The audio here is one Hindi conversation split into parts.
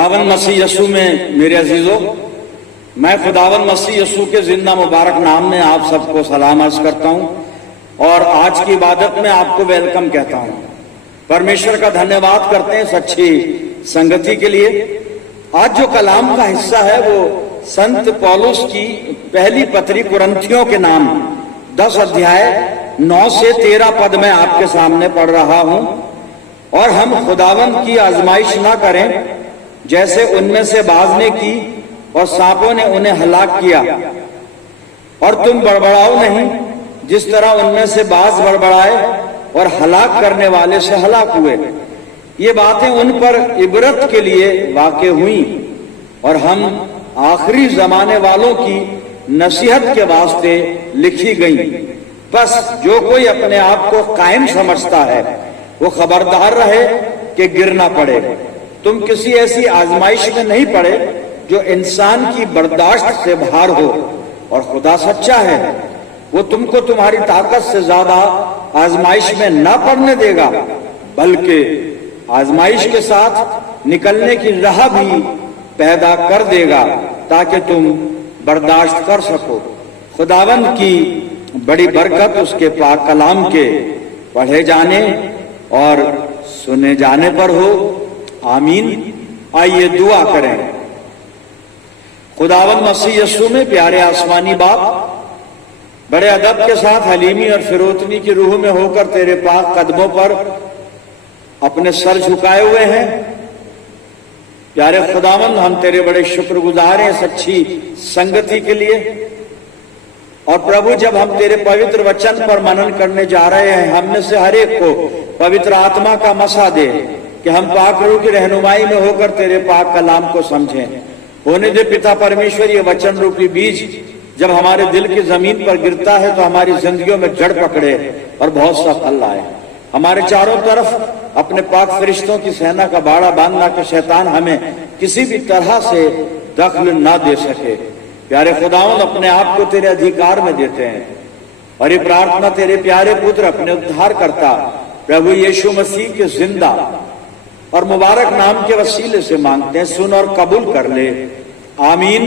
खुदावन मसीह यसू में मेरे अजीजों, मैं खुदावन मसीह यसू के जिंदा मुबारक नाम में आप सबको सलाम अर्ज करता हूं और आज की इबादत में आपको वेलकम कहता हूं। परमेश्वर का धन्यवाद करते हैं सच्ची संगति के लिए। आज जो कलाम का हिस्सा है वो संत पौलुस की पहली पत्री कुरिन्थियों के नाम 10 अध्याय 9 से 13 पद में आपके सामने पढ़ रहा हूं। और हम खुदावन की आजमाइश ना करें जैसे उनमें से बाज ने की और सांपों ने उन्हें हलाक किया, और तुम बड़बड़ाओ नहीं जिस तरह उनमें से बाज बड़बड़ाए और हलाक करने वाले से हलाक हुए। ये बातें उन पर इबरत के लिए वाक़ हुई और हम आखिरी जमाने वालों की नसीहत के वास्ते लिखी गई। बस जो कोई अपने आप को कायम समझता है वो खबरदार रहे कि गिर ना पड़े। तुम किसी ऐसी आजमाइश में नहीं पड़े जो इंसान की बर्दाश्त से बाहर हो, और खुदा सच्चा है, वो तुमको तुम्हारी ताकत से ज्यादा आजमाइश में ना पड़ने देगा, बल्कि आजमाइश के साथ निकलने की राह भी पैदा कर देगा ताकि तुम बर्दाश्त कर सको। खुदावंद की बड़ी बरकत उसके पाक कलाम के पढ़े जाने और सुने जाने पर हो, आमीन। आइए दुआ करें। खुदावंद मसीह यीशु में प्यारे आसमानी बाप, बड़े अदब के साथ हलीमी और फिरोतनी की रूह में होकर तेरे पाक कदमों पर अपने सर झुकाए हुए हैं। प्यारे खुदावंद, हम तेरे बड़े शुक्रगुजार हैं सच्ची संगति के लिए। और प्रभु, जब हम तेरे पवित्र वचन पर मनन करने जा रहे हैं, हम में से हर एक को पवित्र आत्मा का मसा दे कि हम पाक रूह की रहनुमाई में होकर तेरे पाक कलाम को समझें। होने दे पिता परमेश्वर, ये वचन रूपी बीज जब हमारे दिल की जमीन पर गिरता है तो हमारी जिंदगियों में जड़ पकड़े और बहुत सा फल लाए। हमारे चारों तरफ अपने पाक फरिश्तों की सेना का बाड़ा बांधना कि शैतान हमें किसी भी तरह से दखल ना दे सके। प्यारे खुदावंद, अपने आप को तेरे अधिकार में देते हैं और ये प्रार्थना तेरे प्यारे पुत्र अपने उद्धार करता प्रभु यीशु मसीह के जिंदा और मुबारक नाम के वसीले से मांगते हैं। सुन और कबूल कर ले, आमीन।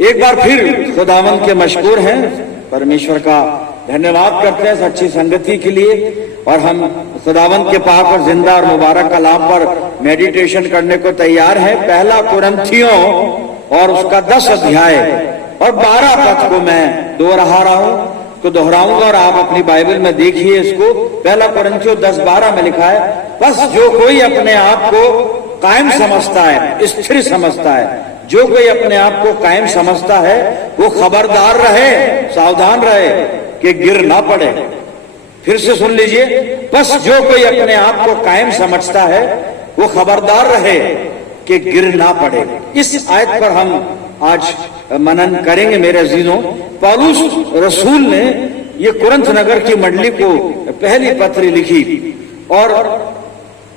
एक बार फिर खुदावंद के मशकूर हैं, परमेश्वर का धन्यवाद करते हैं सच्ची संगति के लिए। और हम खुदावंद के पाक और जिंदा और मुबारक कलाम पर मेडिटेशन करने को तैयार हैं। पहला कुरिन्थियों और उसका 10 अध्याय और 12 पद को मैं दोहराऊंगा और आप अपनी बाइबल में देखिए इसको। पहला कुरिन्थियों 10:12 में लिखा है, बस जो कोई अपने आप को कायम समझता है, स्थिर समझता है, जो कोई अपने आप को कायम समझता है वो खबरदार रहे, सावधान रहे कि गिर ना पड़े। फिर से सुन लीजिए, बस जो कोई अपने आप को कायम समझता है वो खबरदार रहे कि गिर ना पड़े। इस आयत पर हम आज मनन करेंगे मेरे अजीजों। पौलुस रसूल ने ये कुरिन्थ नगर की मंडली को पहली पत्री लिखी और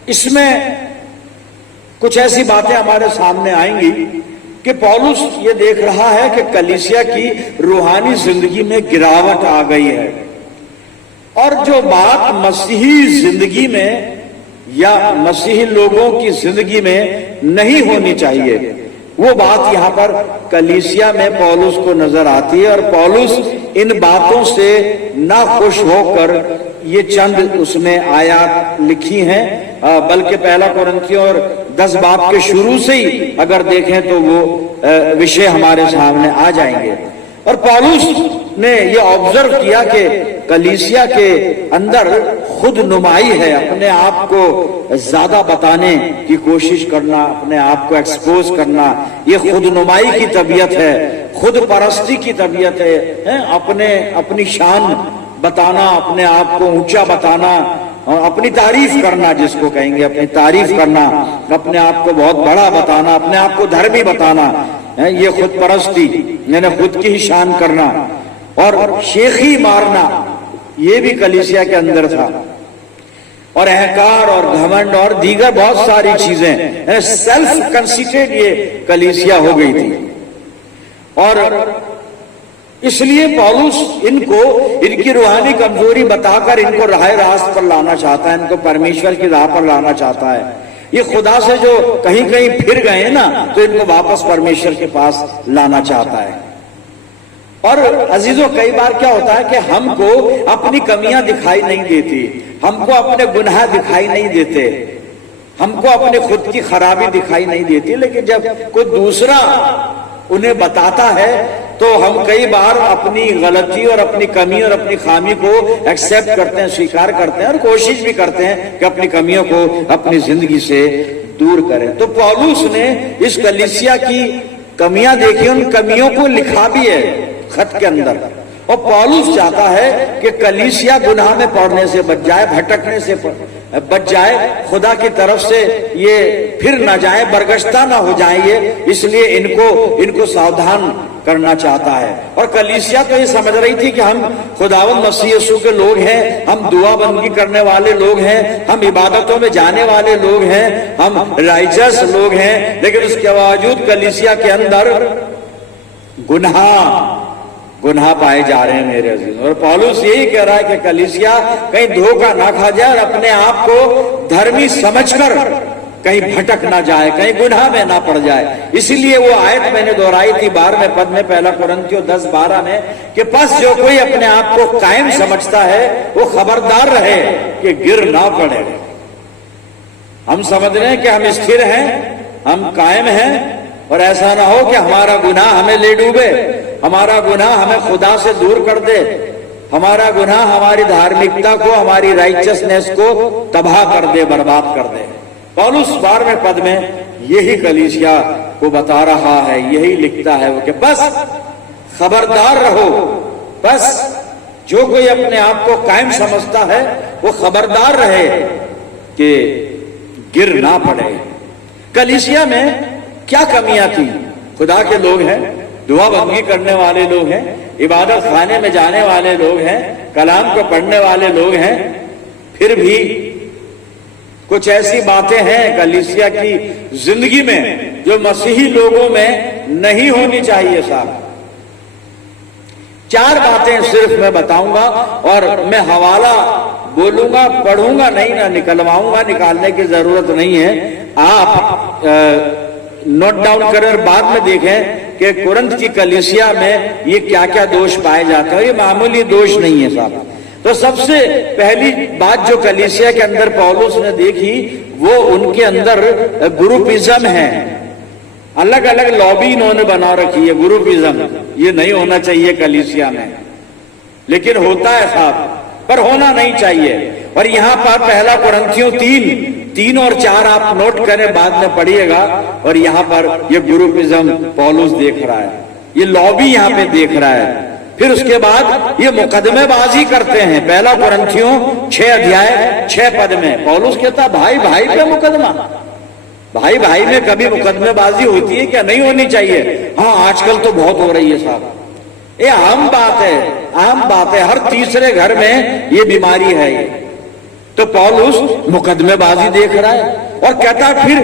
इसमें कुछ ऐसी बातें हमारे सामने आएंगी कि पौलुस ये देख रहा है कि कलीसिया की रूहानी जिंदगी में गिरावट आ गई है, और जो बात मसीही जिंदगी में या मसीही लोगों की जिंदगी में नहीं होनी चाहिए, वो बात यहाँ पर कलीसिया में पौलुस को नजर आती है। और पौलुस इन बातों से ना खुश होकर ये चंद उसने आयत लिखी हैं, बल्कि पहला कुरिन्थियों और 10 बाब के शुरू से ही अगर देखें तो वो विषय हमारे सामने आ जाएंगे। और पौलुस ने ये ऑब्जर्व किया कि कलीसिया के अंदर खुद नुमाई है, अपने आप को ज्यादा बताने की कोशिश करना, अपने आप को एक्सपोज करना, ये खुद नुमाई की तबीयत है, खुद परस्ती की तबीयत है, अपनी शान बताना, अपने आप को ऊंचा बताना, अपनी तारीफ करना, जिसको कहेंगे अपनी तारीफ करना, अपने आप को बहुत बड़ा बताना, अपने आप को धर्मी बताना, ये खुद परस्ती यानी खुद की ही शान करना। और शेखी मारना ये भी कलीसिया के अंदर था, और अहंकार और घमंड और दीगर बहुत सारी चीजें, सेल्फ कंसीटेड ये कलीसिया हो गई थी। और इसलिए पौलुस इनकी रूहानी कमजोरी बताकर इनको राह रास्त पर लाना चाहता है, इनको परमेश्वर की राह पर लाना चाहता है। ये खुदा से जो कहीं कहीं फिर गए ना, तो इनको वापस परमेश्वर के पास लाना चाहता है। और अजीजों, कई बार क्या होता है कि हमको अपनी कमियां दिखाई नहीं देती, हमको अपने गुनाह दिखाई नहीं देते, हमको अपने खुद की खराबी दिखाई नहीं देती, लेकिन जब कोई दूसरा उन्हें बताता है तो हम कई बार अपनी गलती और अपनी कमी और अपनी खामी को एक्सेप्ट करते हैं, स्वीकार करते हैं और कोशिश भी करते हैं कि अपनी कमियों को अपनी जिंदगी से दूर करें। तो पौलुस ने इस कलीसिया की कमियां देखी, उन कमियों को लिखा भी है खत के अंदर। और पौलुस चाहता है कि कलीसिया गुनाह में पड़ने से बच जाए, भटकने से बच जाए, खुदा की तरफ से ये फिर ना जाए, बरगश्ता ना हो जाए ये, इसलिए इनको सावधान करना चाहता है। और कलीसिया तो ये समझ रही थी कि हम खुदावंद मसीह यीशु के लोग हैं, हम दुआ बंदगी करने वाले लोग हैं, हम इबादतों में जाने वाले लोग हैं, हम राइचस लोग हैं, लेकिन उसके बावजूद कलीसिया के अंदर गुनाह पाए जा रहे हैं मेरे अजीज। और पौलुस यही कह रहा है कि कलीसिया कहीं धोखा ना खा जाए और अपने आप को धर्मी समझकर कहीं भटक ना जाए, कहीं गुनाह में ना पड़ जाए। इसीलिए वो आयत मैंने दोहराई थी 12वें पद में, 1 कुरिन्थियों 10:12 में, कि बस जो कोई अपने आप को कायम समझता है वो खबरदार रहे कि गिर ना पड़े। हम समझ रहे हैं कि हम स्थिर हैं, हम कायम हैं, और ऐसा ना हो कि हमारा गुनाह हमें ले डूबे, हमारा गुनाह हमें खुदा से दूर कर दे, हमारा गुनाह हमारी धार्मिकता को, हमारी राइचसनेस को तबाह कर दे, बर्बाद कर दे। पौलुस 12वें पद में यही कलीसिया को बता रहा है, यही लिखता है वो कि बस खबरदार रहो, बस जो कोई अपने आप को कायम समझता है वो खबरदार रहे कि गिर ना पड़े। कलीसिया में क्या कमियां थी? खुदा के लोग हैं, दुआ बंदगी करने वाले लोग हैं, इबादत खाने में जाने वाले लोग हैं, कलाम को पढ़ने वाले लोग हैं, फिर भी कुछ ऐसी बातें हैं कलीसिया की जिंदगी में जो मसीही लोगों में नहीं होनी चाहिए। साहब 4 बातें सिर्फ मैं बताऊंगा और मैं हवाला बोलूंगा, पढ़ूंगा नहीं, ना निकलवाऊंगा, निकालने की जरूरत नहीं है। आप नोट डाउन करें और बाद में देखें कि कुरिन्थ की कलीसिया में ये क्या क्या दोष पाए जाते हैं। ये मामूली दोष नहीं है साहब। तो सबसे पहली बात जो कलीसिया के अंदर पौलुस ने देखी वो उनके अंदर ग्रुपिज्म है। अलग अलग लॉबी इन्होंने बना रखी है, ग्रुपिज्म। ये नहीं होना चाहिए कलीसिया में, लेकिन होता है साहब, पर होना नहीं चाहिए। और यहां पर 1 कुरिन्थियों 3 और 4 आप नोट करें, बाद में पढ़िएगा। और यहां पर ये ग्रुपिज्म पौलुस देख रहा है, ये लॉबी यहां पे देख रहा है। फिर उसके बाद ये मुकदमेबाजी करते हैं। 1 कुरिन्थियों 6 में पौलुस कहता भाई भाई पे मुकदमा। भाई भाई में कभी मुकदमेबाजी होती है क्या? नहीं होनी चाहिए। हाँ, आजकल तो बहुत हो रही है साहब, ये आम बात है, आम बात है, हर तीसरे घर में ये बीमारी है। तो पौलुस मुकदमेबाजी देख रहा है और कहता फिर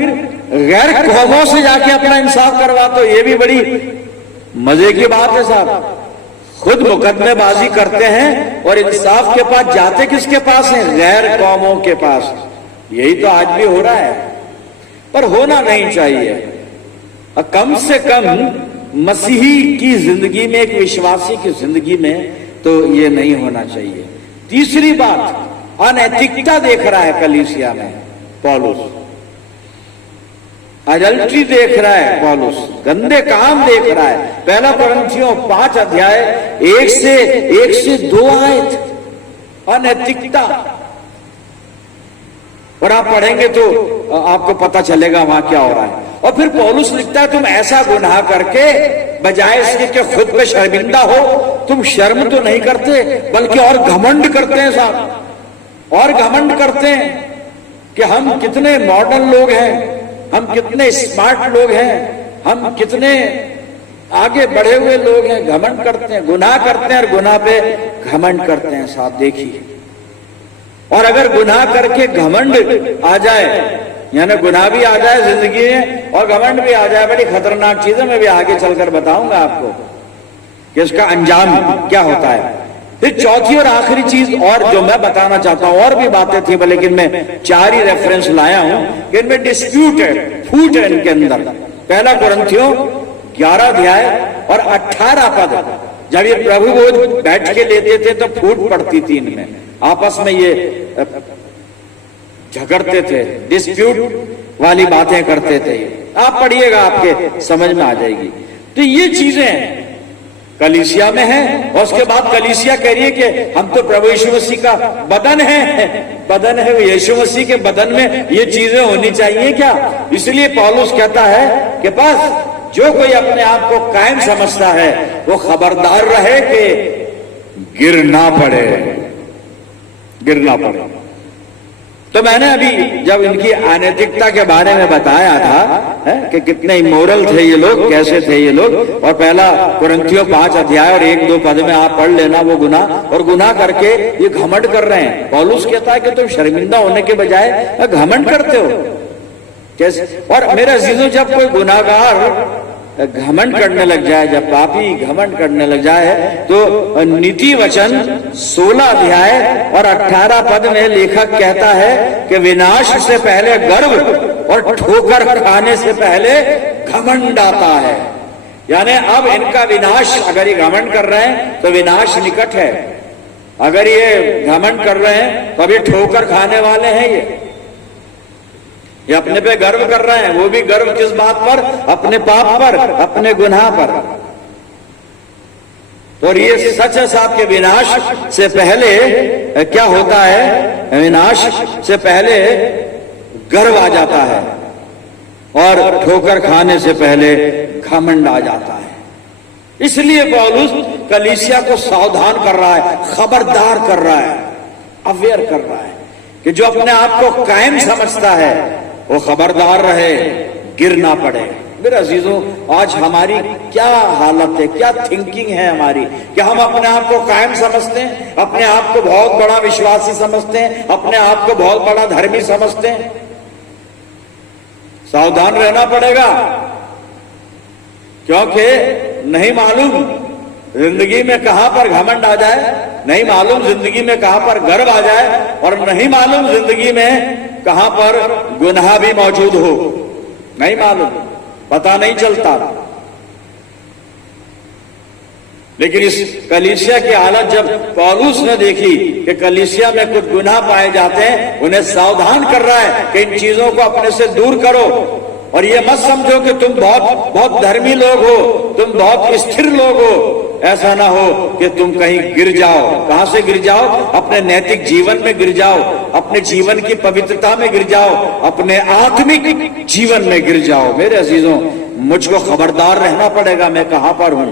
गैर कौमों से जाके अपना इंसाफ करवा। तो ये भी बड़ी मजे की बात है साहब, खुद मुकदमेबाजी करते हैं और इंसाफ के पास जाते किसके पास हैं? गैर कौमों के पास। यही तो आज भी हो रहा है, पर होना नहीं चाहिए। और कम से कम मसीही की जिंदगी में, एक विश्वासी की जिंदगी में तो ये नहीं होना चाहिए। तीसरी बात, अनैतिकता देख रहा है कलीसिया में पौलुस। अडल्ट्री देख रहा है पौलुस, गंदे काम देख रहा है। 1 कुरिन्थियों 5 अध्याय 1 से 2 आयत, अनैतिकता। और आप पढ़ेंगे तो आपको पता चलेगा वहां क्या हो रहा है। और फिर पौलुस लिखता है तुम ऐसा गुनाह करके बजाय इसके कि खुद पे शर्मिंदा हो, तुम शर्म तो नहीं करते बल्कि और घमंड करते हैं साहब, और घमंड करते हैं कि हम कितने मॉडर्न लोग हैं, हम कितने स्मार्ट लोग हैं, हम कितने आगे बढ़े हुए लोग हैं। घमंड करते हैं, गुनाह करते हैं और गुनाह पे घमंड करते हैं साहब, देखिए। और अगर गुनाह करके घमंड आ जाए, यानी गुनाह भी आ जाए जिंदगी में और घमंड भी आ जाए, बड़ी खतरनाक चीज है। मैं भी आगे चलकर बताऊंगा आपको कि इसका अंजाम क्या होता है। फिर चौथी और आखिरी चीज और जो मैं बताना चाहता हूं, और भी बातें थी लेकिन मैं 4 ही रेफरेंस लाया हूं कि इनमें डिस्प्यूट है, फूट है इनके अंदर। पहला कुरिन्थियों 11 अध्याय और 18 पद, जब ये प्रभु भोज बैठ के लेते थे तो फूट पड़ती थी इनमें, आपस में ये झगड़ते थे, डिस्प्यूट वाली बातें करते थे। आप पढ़िएगा, आपके समझ में आ जाएगी। तो ये चीजें कलीसिया में है, और उसके बाद कलीसिया कह रही है कि हम तो प्रभु यीशु मसीह का बदन है, बदन है, यीशु मसीह के बदन में ये चीजें होनी चाहिए क्या? इसलिए पौलुस कहता है कि बस जो कोई अपने आप को कायम समझता है वो खबरदार रहे कि गिर ना पड़े, गिर ना पड़े। तो मैंने अभी जब इनकी अनैतिकता के बारे में बताया था कि कितने इमोरल थे ये लोग, कैसे थे ये लोग, और पहला कुरिन्थियों 5 अध्याय और 1-2 पद में आप पढ़ लेना वो गुनाह, और गुनाह करके ये घमंड कर रहे हैं। पौलुस कहता है कि तुम शर्मिंदा होने के बजाय घमंड करते हो कैसे? और मेरे अजीजों, जब कोई गुनाहगार घमंड करने लग जाए, जब पापी घमंड करने लग जाए, तो नीति वचन 16 अध्याय और 18 पद में लेखक कहता है कि विनाश से पहले गर्व और ठोकर खाने से पहले घमंड आता है। यानी अब इनका विनाश, अगर ये घमंड कर रहे हैं तो विनाश निकट है। अगर ये घमंड कर रहे हैं तो अब ये ठोकर खाने वाले हैं। ये अपने पे गर्व कर रहे हैं, वो भी गर्व किस बात पर? अपने पाप पर, अपने गुनाह पर। और ये सच है साहब के विनाश से पहले क्या होता है? विनाश से पहले गर्व आ जाता है और ठोकर खाने से पहले घमंड आ जाता है। इसलिए पौलुस कलीसिया को सावधान कर रहा है, खबरदार कर रहा है, अवेयर कर रहा है कि जो अपने आप को कायम समझता है वो खबरदार रहे, गिर ना पड़े। मेरे अजीजों, आज हमारी क्या हालत है, क्या थिंकिंग है हमारी, कि हम अपने आप को कायम समझते हैं, अपने आप को बहुत बड़ा विश्वासी समझते हैं, अपने आप को बहुत बड़ा धर्मी समझते हैं। सावधान रहना पड़ेगा, क्योंकि नहीं मालूम जिंदगी में कहां पर घमंड आ जाए, नहीं मालूम जिंदगी में कहां पर गर्व आ जाए, और नहीं मालूम जिंदगी में कहां पर गुनाह भी मौजूद हो, नहीं मालूम, पता नहीं चलता। लेकिन इस कलीसिया की हालत जब पौलुस ने देखी कि कलीसिया में कुछ गुनाह पाए जाते हैं, उन्हें सावधान कर रहा है कि इन चीजों को अपने से दूर करो। और ये मत समझो कि तुम बहुत धर्मी लोग हो, तुम बहुत स्थिर लोग हो। ऐसा ना हो कि तुम कहीं गिर जाओ। कहां से गिर जाओ? अपने नैतिक जीवन में गिर जाओ, अपने जीवन की पवित्रता में गिर जाओ, अपने आत्मिक जीवन में गिर जाओ। मेरे अजीजों, मुझको खबरदार रहना पड़ेगा मैं कहां पर हूं,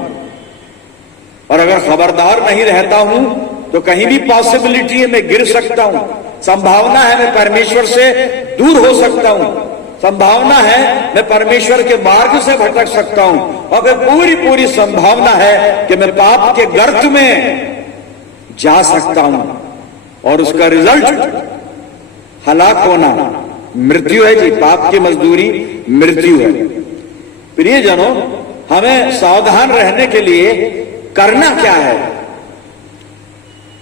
और अगर खबरदार नहीं रहता हूं तो कहीं भी पॉसिबिलिटी है मैं गिर सकता हूं, संभावना है मैं परमेश्वर से दूर हो सकता हूं, संभावना है मैं परमेश्वर के मार्ग से भटक सकता हूं, और फिर पूरी संभावना है कि मैं पाप के गर्त में जा सकता हूं, और उसका रिजल्ट हलाक होना, मृत्यु है जी। पाप की मजदूरी मृत्यु है। प्रियजनों, हमें सावधान रहने के लिए करना क्या है?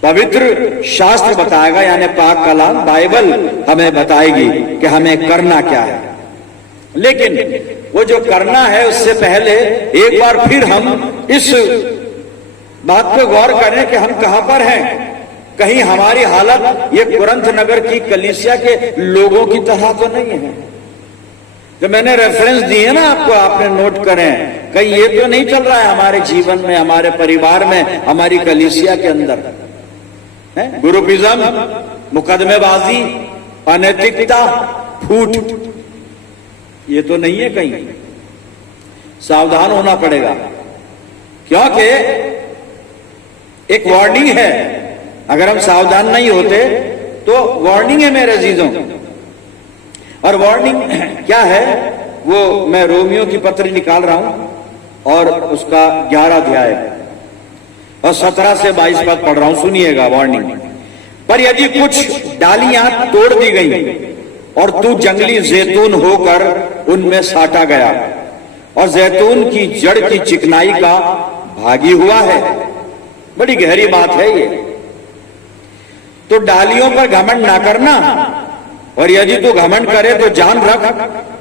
पवित्र शास्त्र बताएगा, यानी पाक कलाम बाइबल हमें बताएगी कि हमें करना क्या है। लेकिन वो जो करना है उससे पहले एक बार फिर हम इस बात पे गौर करें कि हम कहां पर हैं। कहीं हमारी हालत ये कुरिन्थ नगर की कलीसिया के लोगों की तरह तो नहीं है। जो मैंने रेफरेंस दिए ना आपको, आपने नोट करें, कहीं ये तो नहीं चल रहा है हमारे जीवन में, हमारे परिवार में, हमारी कलीसिया के अंदर है ग्रुपिज्म, मुकदमेबाजी, अनैतिकता, फूट, ये तो नहीं है कहीं। सावधान होना पड़ेगा, क्योंकि एक वार्निंग है। अगर हम सावधान नहीं होते तो वार्निंग है मेरे अजीजों। और वार्निंग क्या है? वो मैं रोमियो की पत्री निकाल रहा हूं और उसका 11 अध्याय और 17 से 22 पद पढ़ रहा हूं, सुनिएगा वार्निंग। पर यदि कुछ डालियां तोड़ दी गई और तू जंगली जैतून होकर उनमें साटा गया और जैतून की जड़ की चिकनाई का भागी हुआ है, बड़ी गहरी बात है ये। तो डालियों पर घमंड ना करना, और यदि तू घमंड करे तो जान रख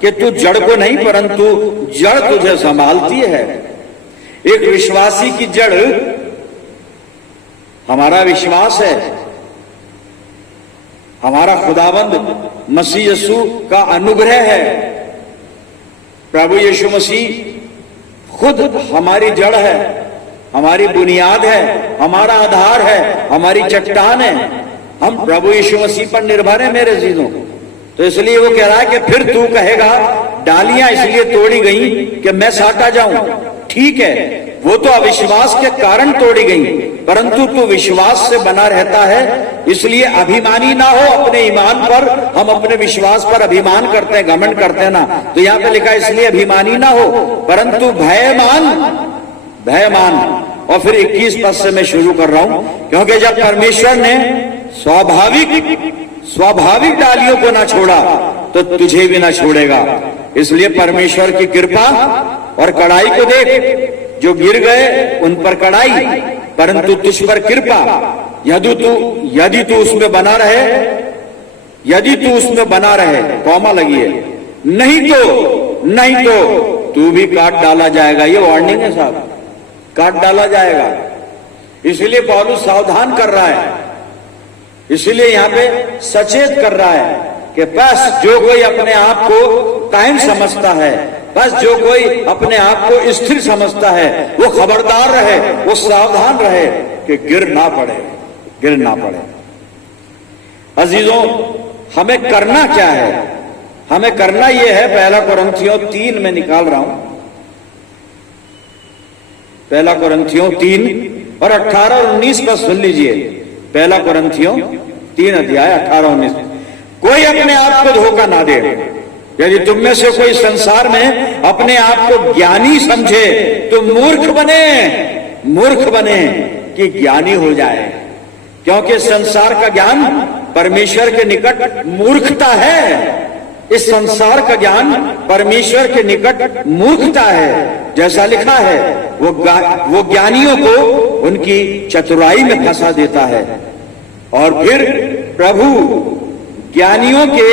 कि तू जड़ को नहीं परंतु जड़ तुझे संभालती है। एक विश्वासी की जड़ हमारा विश्वास है, हमारा खुदाबंद मसीह यीशु का अनुग्रह है। प्रभु यीशु मसीह खुद हमारी जड़ है, हमारी बुनियाद है, हमारा आधार है, हमारी चट्टान है। हम प्रभु यीशु मसीह पर निर्भर है मेरे अजीजों। तो इसलिए वो कह रहा है कि फिर तू कहेगा डालियां इसलिए तोड़ी गई कि मैं साटा जाऊं। ठीक है, वो तो अविश्वास के कारण तोड़ी गई, परंतु तू विश्वास से बना रहता है, इसलिए अभिमानी ना हो अपने ईमान पर। हम अपने विश्वास पर अभिमान करते हैं, घमंड करते हैं ना, तो यहां पे लिखा है इसलिए अभिमानी ना हो परंतु भयमान। और फिर 21 पद से मैं शुरू कर रहा हूं, क्योंकि जब परमेश्वर ने स्वाभाविक डालियों को ना छोड़ा तो तुझे भी ना छोड़ेगा। इसलिए परमेश्वर की कृपा और कड़ाई को देख, जो गिर गए उन पर कड़ाई परंतु तुझ पर कृपा। यदि तू उसमें बना रहे, कौमा लगी है, नहीं तो तू भी काट डाला जाएगा। ये वार्निंग है साहब, काट डाला जाएगा। इसलिए पौलुस सावधान कर रहा है, इसलिए यहां पे सचेत कर रहा है कि बस जो कोई अपने आप को कायम समझता है, बस जो कोई अपने आप को स्थिर समझता है, वो खबरदार रहे, वो सावधान रहे कि गिर ना पड़े। अजीजों, हमें करना क्या है? हमें करना यह है, 1 कुरिन्थियों 3 में निकाल रहा हूं, 1 कुरिन्थियों 3 और 18 और 19 पर सुन लीजिए। 1 कुरिन्थियों 3 अध्याय 18-19। कोई अपने आप को धोखा ना दे। यदि तुम में से कोई संसार में अपने आप को ज्ञानी समझे तो मूर्ख बने कि ज्ञानी हो जाए, क्योंकि संसार का ज्ञान परमेश्वर के निकट मूर्खता है। इस संसार का ज्ञान परमेश्वर के निकट मूर्खता है, जैसा लिखा है, वो ज्ञानियों को उनकी चतुराई में फंसा देता है। और फिर प्रभु ज्ञानियों के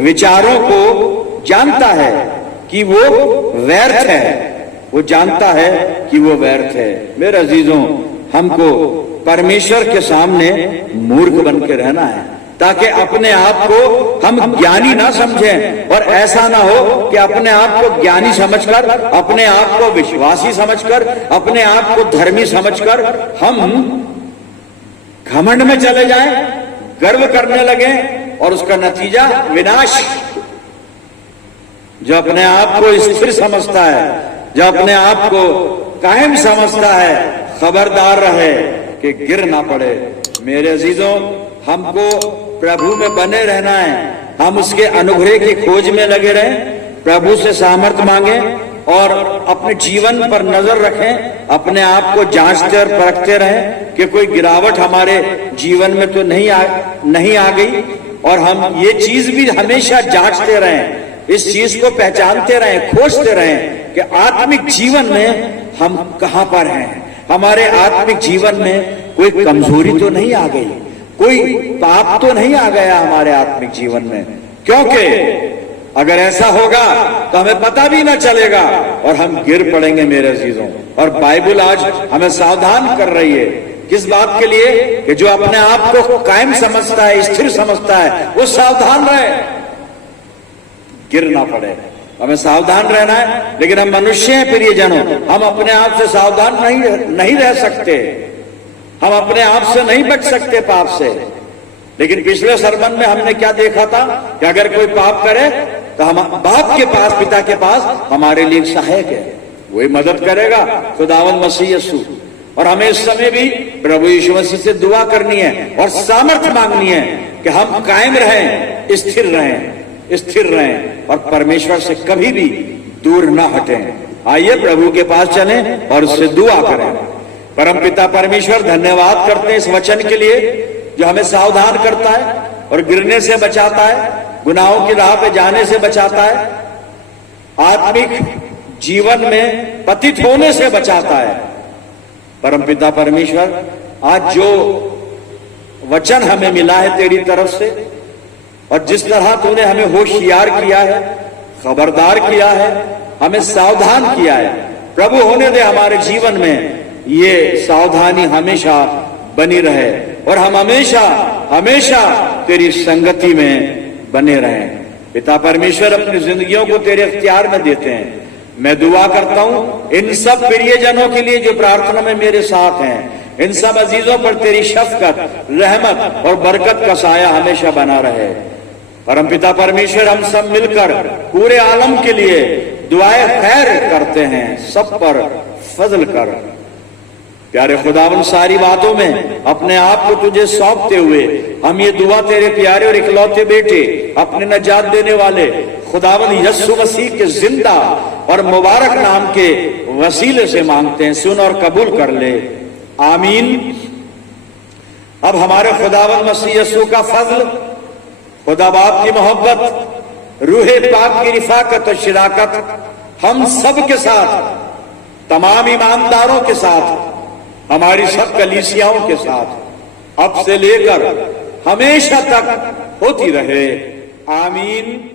विचारों को जानता है कि वो व्यर्थ है, वो जानता है कि वो व्यर्थ है। मेरे अजीजों, हमको परमेश्वर के सामने मूर्ख बन के रहना है, ताकि अपने आप को हम ज्ञानी ना समझें, और ऐसा ना हो कि अपने आप को ज्ञानी समझकर, अपने आप को विश्वासी समझकर, अपने आप को धर्मी समझकर हम घमंड में चले जाएं, गर्व करने लगे, और उसका नतीजा विनाश। जो अपने आप को स्थिर समझता है, जो अपने आप को कायम समझता है, खबरदार रहे कि गिर ना पड़े। मेरे अजीजों, हमको प्रभु में बने रहना है, हम उसके अनुग्रह की खोज में लगे रहें, प्रभु से सामर्थ्य मांगे और अपने जीवन पर नजर रखें, अपने आप को जांचते और परखते रहें कि कोई गिरावट हमारे जीवन में तो नहीं आ गई। और हम ये चीज भी हमेशा जांचते रहें, इस चीज को पहचानते रहें, खोजते रहें कि आत्मिक जीवन में हम कहां पर हैं, हमारे आत्मिक जीवन में कोई कमजोरी तो नहीं आ गई, कोई पाप तो नहीं आ गया हमारे आत्मिक जीवन में। क्योंकि अगर ऐसा होगा तो हमें पता भी ना चलेगा और हम गिर पड़ेंगे मेरे अजीजों। और बाइबल आज हमें सावधान कर रही है, किस बात के लिए? कि जो अपने आप को कायम समझता है, स्थिर समझता है, वो सावधान रहे, गिर ना पड़े। हमें सावधान रहना है, लेकिन हम मनुष्य हैं प्रियजनों, हम अपने आप से सावधान नहीं रह सकते, हम अपने आप से नहीं बच सकते पाप से। लेकिन पिछले सरमन में हमने क्या देखा था कि अगर कोई पाप करे तो हम बाप के पास, पिता के पास हमारे लिए सहायक है, वही मदद करेगा, खुदावंद मसीह यीशु। और हमें इस समय भी प्रभु यीशु मसीह से दुआ करनी है और सामर्थ्य मांगनी है कि हम कायम रहें, स्थिर रहें और परमेश्वर से कभी भी दूर ना हटें। आइए प्रभु के पास चलें और उससे दुआ करें। परमपिता परमेश्वर, धन्यवाद करते हैं इस वचन के लिए जो हमें सावधान करता है और गिरने से बचाता है, गुनाहों की राह पे जाने से बचाता है, आत्मिक जीवन में पतित होने से बचाता है। परमपिता परमेश्वर, आज जो वचन हमें मिला है तेरी तरफ से, और जिस तरह तूने हमें होशियार किया है, खबरदार किया है, हमें सावधान किया है, प्रभु होने दे हमारे जीवन में ये सावधानी हमेशा बनी रहे और हम हमेशा हमेशा तेरी संगति में बने रहें। पिता परमेश्वर अपनी जिंदगियों को तेरे इख्तियार में देते हैं। मैं दुआ करता हूं इन सब प्रियजनों के लिए जो प्रार्थना में मेरे साथ हैं, इन सब अजीजों पर तेरी शफकत, रहमत और बरकत का साया हमेशा बना रहे। परमपिता परमेश्वर, हम सब मिलकर पूरे आलम के लिए दुआएं खैर करते हैं, सब पर फजल कर। प्यारे खुदावन, सारी बातों में अपने आप को तुझे सौंपते हुए हम ये दुआ तेरे प्यारे और इकलौते बेटे, अपने नजात देने वाले खुदावन यीशु मसीह के जिंदा और मुबारक नाम के वसीले से मांगते हैं। सुन और कबूल कर ले, आमीन। अब हमारे खुदावन मसीह यीशु का फजल, खुदा बाप की मोहब्बत, रूहे पाक की रिफाकत और शिराकत हम सब के साथ, तमाम ईमानदारों के साथ, हमारी सब कलीसियाओं के साथ अब से लेकर हमेशा तक होती रहे, आमीन।